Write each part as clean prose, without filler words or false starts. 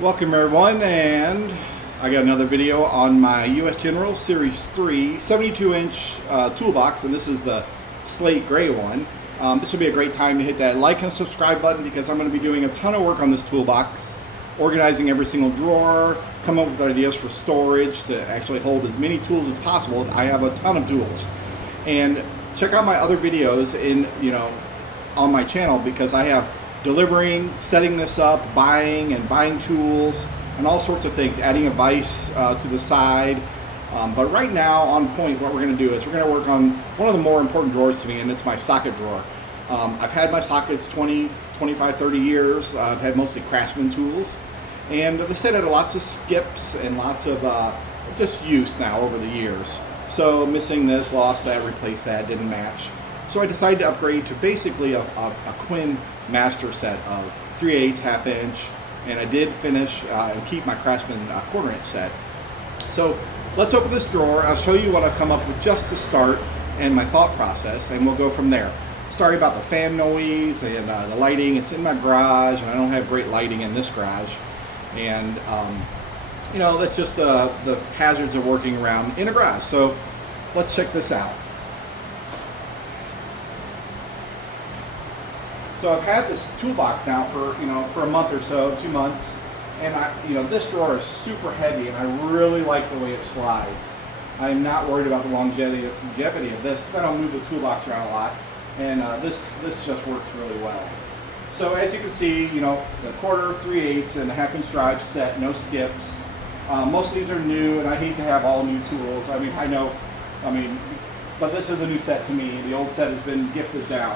Welcome everyone, and I got another video on my US General Series 3 72-inch toolbox, and this is the slate gray one. This will be a great time to hit that like and subscribe button because I'm going to be doing a ton of work on this toolbox, organizing every single drawer, come up with ideas for storage to actually hold as many tools as possible. I have a ton of tools, and check out my other videos on my channel because I have delivering, setting this up, buying tools, and all sorts of things, adding a vise to the side. But right now, on point, what we're going to do is we're going to work on one of the more important drawers to me, and it's my socket drawer. I've had my sockets 20, 25, 30 years. I've had mostly Craftsman tools, and the set had lots of skips and lots of just use now over the years. So missing this, lost that, replaced that, didn't match. So I decided to upgrade to basically a Quinn Master Set of 3/8, ½ inch, and I did finish and keep my Craftsman 1/4 inch set. So let's open this drawer. I'll show you what I've come up with just to start and my thought process, and we'll go from there. Sorry about the fan noise and the lighting. It's in my garage, and I don't have great lighting in this garage. And that's just the hazards of working around in a garage. So let's check this out. So I've had this toolbox now for a month or so, 2 months, and this drawer is super heavy, and I really like the way it slides. I'm not worried about the longevity of this because I don't move the toolbox around a lot, and this just works really well. So as you can see, the 1/4, 3/8, and a ½ inch drive set, no skips. Most of these are new, and I hate to have all new tools. But this is a new set to me. The old set has been gifted down.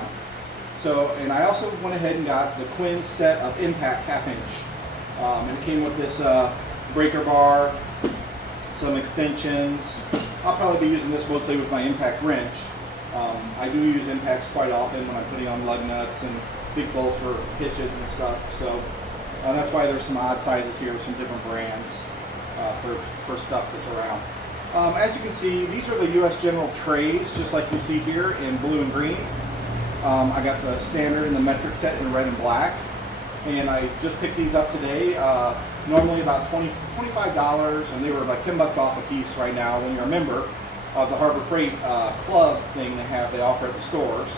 So, and I also went ahead and got the Quinn set of impact ½ inch. And it came with this breaker bar, some extensions. I'll probably be using this mostly with my impact wrench. I do use impacts quite often when I'm putting on lug nuts and big bolts for hitches and stuff. So that's why there's some odd sizes here with some different brands for stuff that's around. As you can see, these are the US General trays, just like you see here in blue and green. I got the standard and the metric set in red and black, and I just picked these up today. Normally about $25, and they were like $10 off a piece right now when you're a member of the Harbor Freight club thing they offer at the stores.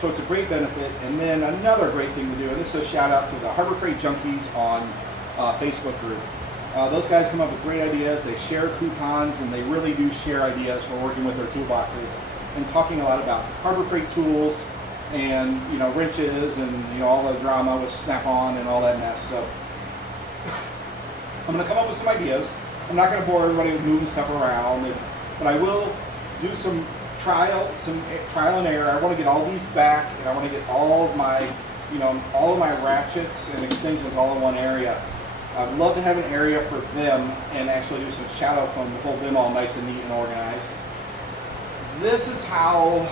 So it's a great benefit. And then another great thing to do, and this is a shout out to the Harbor Freight Junkies on Facebook group. Those guys come up with great ideas. They share coupons, and they really do share ideas for working with their toolboxes and talking a lot about Harbor Freight tools and wrenches and all the drama with Snap-on and all that mess. So I'm going to come up with some ideas. I'm not going to bore everybody with moving stuff around, but I will do some trial and error. I want to get all these back, and I want to get all of my ratchets and extensions all in one area. I'd love to have an area for them and actually do some shadow foam to hold them all nice and neat and organized. This is how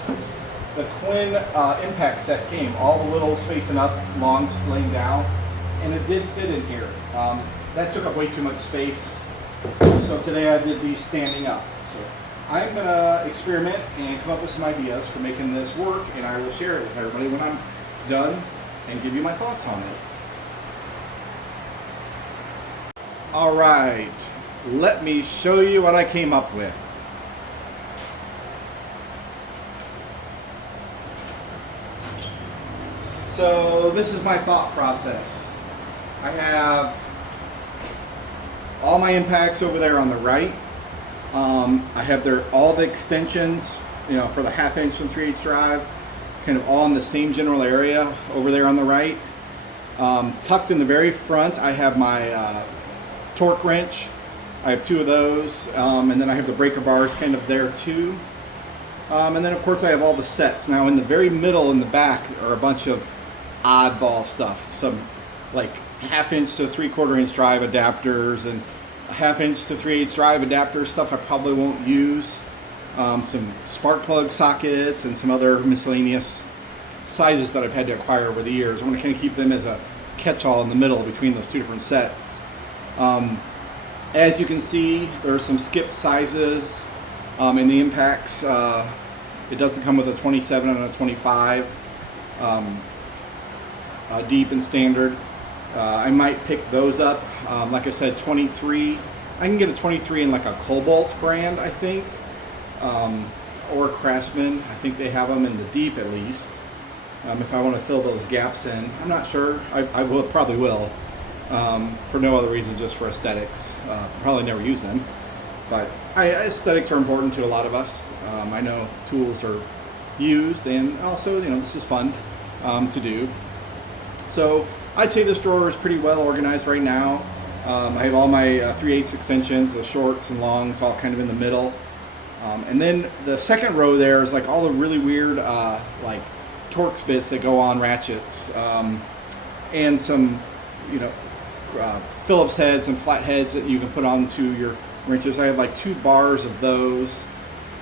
the Quinn impact set came. All the littles facing up, longs laying down, and it did fit in here. That took up way too much space, so today I did these standing up. So I'm going to experiment and come up with some ideas for making this work, and I will share it with everybody when I'm done and give you my thoughts on it. All right, let me show you what I came up with. So this is my thought process. I have all my impacts over there on the right. I have all the extensions, for the ½ inch from 3/8 drive, kind of all in the same general area over there on the right. Tucked in the very front, I have my torque wrench. I have 2 of those, and then I have the breaker bars kind of there too. And then of course I have all the sets. Now in the very middle in the back are a bunch of oddball stuff, some like ½ inch to 3/4 inch drive adapters and a ½ inch to 3/8 drive adapters, stuff I probably won't use, some spark plug sockets, and some other miscellaneous sizes that I've had to acquire over the years. I'm going to kind of keep them as a catch-all in the middle between those 2 different sets. As you can see, there are some skipped sizes in the impacts. It doesn't come with a 27 and a 25. Deep and standard. I might pick those up. Like I said, 23. I can get a 23 in like a Cobalt brand, I think, or Craftsman. I think they have them in the deep at least. If I want to fill those gaps in, I'm not sure. I will probably will, for no other reason, just for aesthetics. Probably never use them, but aesthetics are important to a lot of us. I know tools are used, and also, you know, this is fun to do. So I'd say this drawer is pretty well organized right now. I have all my 3/8 extensions, the shorts and longs, all kind of in the middle. And then the second row there is like all the really weird like Torx bits that go on ratchets, and some, you know, Phillips heads and flat heads that you can put onto your wrenches. I have like 2 bars of those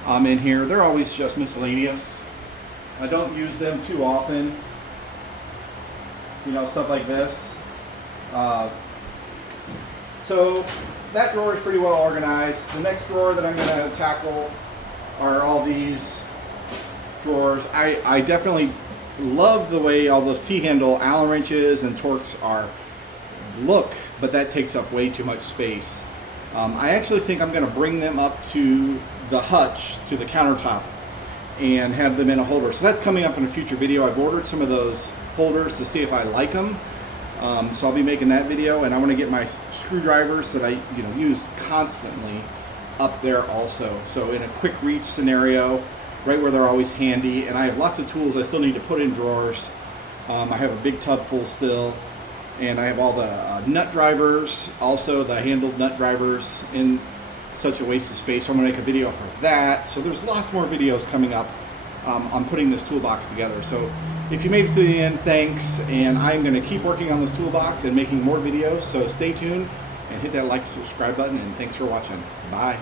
in here. They're always just miscellaneous. I don't use them too often. You know, stuff like this. So that drawer is pretty well organized. The next drawer that I'm going to tackle are all these drawers. I definitely love the way all those T-handle Allen wrenches and Torx look, but that takes up way too much space. I actually think I'm going to bring them up to the hutch, to the countertop, and have them in a holder. So that's coming up in a future video. I've ordered some of those holders to see if I like them. So I'll be making that video, and I want to get my screwdrivers that I use constantly up there also. So in a quick reach scenario, right where they're always handy. And I have lots of tools I still need to put in drawers. I have a big tub full still, and I have all the nut drivers, also the handled nut drivers, in such a waste of space. So I'm going to make a video for that. So there's lots more videos coming up on putting this toolbox together. So if you made it to the end, thanks, and I'm going to keep working on this toolbox and making more videos, so stay tuned and hit that like, subscribe button, and thanks for watching. Bye.